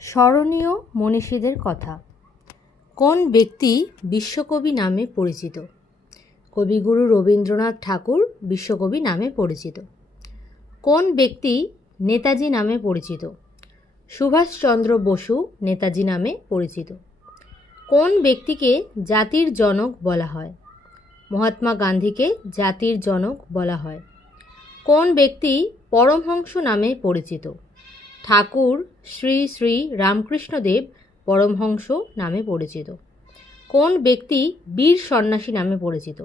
স্মরণীয় মনীষীদের কথা। কোন ব্যক্তি বিশ্বকবি নামে পরিচিত? কবিগুরু রবীন্দ্রনাথ ঠাকুর বিশ্বকবি নামে পরিচিত। কোন ব্যক্তি নেতাজি নামে পরিচিত? সুভাষচন্দ্র বসু নেতাজি নামে পরিচিত। কোন ব্যক্তিকে জাতির জনক বলা হয়? মহাত্মা গান্ধীকে জাতির জনক বলা হয়। কোন ব্যক্তি পরমহংস নামে পরিচিত? ঠাকুর শ্রী শ্রী রামকৃষ্ণদেব পরমহংস নামে পরিচিত। কোন ব্যক্তি বীর সন্ন্যাসী নামে পরিচিত?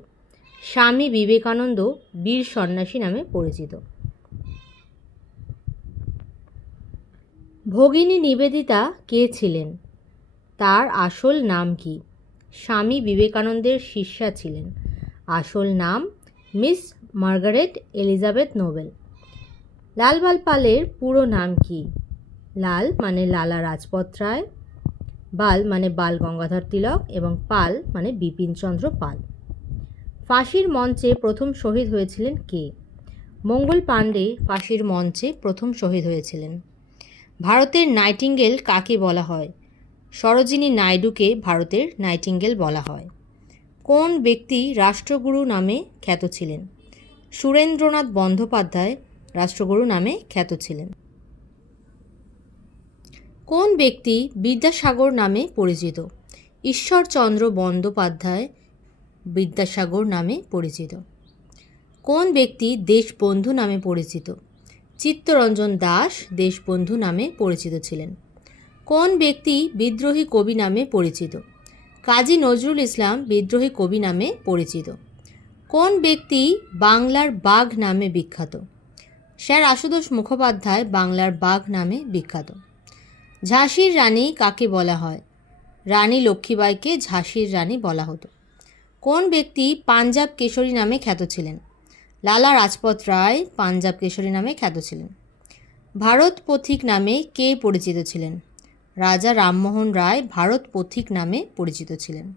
স্বামী বিবেকানন্দ বীর সন্ন্যাসী নামে পরিচিত। ভগিনী নিবেদিতা কে ছিলেন? তার আসল নাম কি? স্বামী বিবেকানন্দের শিষ্যা ছিলেন। আসল নাম মিস মার্গারেট এলিজাবেথ নোবেল। লাল বাল পালের পুরো নাম কি? লাল মানে লালা রাজপথ রায়, বাল মানে বাল গঙ্গাধর তিলক এবং পাল মানে বিপিনচন্দ্র পাল। ফাঁসির মঞ্চে প্রথম শহীদ হয়েছিলেন কে? মঙ্গল পাণ্ডে ফাঁসির মঞ্চে প্রথম শহীদ হয়েছিলেন। ভারতের নাইটিঙ্গেল কাকে বলা হয়? সরোজিনী নাইডুকে ভারতের নাইটিঙ্গেল বলা হয়। কোন ব্যক্তি রাষ্ট্রগুরু নামে খ্যাত ছিলেন? সুরেন্দ্রনাথ বন্দ্যোপাধ্যায় রাষ্ট্রগুরু নামে খ্যাত ছিলেন। কোন ব্যক্তি বিদ্যাসাগর নামে পরিচিত? ঈশ্বরচন্দ্র বন্দ্যোপাধ্যায় বিদ্যাসাগর নামে পরিচিত। কোন ব্যক্তি দেশবন্ধু নামে পরিচিত? চিত্তরঞ্জন দাস দেশবন্ধু নামে পরিচিত ছিলেন। কোন ব্যক্তি বিদ্রোহী কবি নামে পরিচিত? কাজী নজরুল ইসলাম বিদ্রোহী কবি নামে পরিচিত। কোন ব্যক্তি বাংলার বাঘ নামে বিখ্যাত? স্যার আশুতোষ মুখোপাধ্যায় বাংলার বাঘ নামে বিখ্যাত। ঝাঁসির রানী কাকে বলা হয়? রানী লক্ষ্মীবাঈকে ঝাঁসির রানী বলা হতো। কোন ব্যক্তি পাঞ্জাব কেশরী নামে খ্যাত ছিলেন? লালা রাজপথ রায় পাঞ্জাব কেশরী নামে খ্যাত ছিলেন। ভারত পথিক নামে কে পরিচিত ছিলেন? রাজা রামমোহন রায় ভারত পথিক নামে পরিচিত ছিলেন।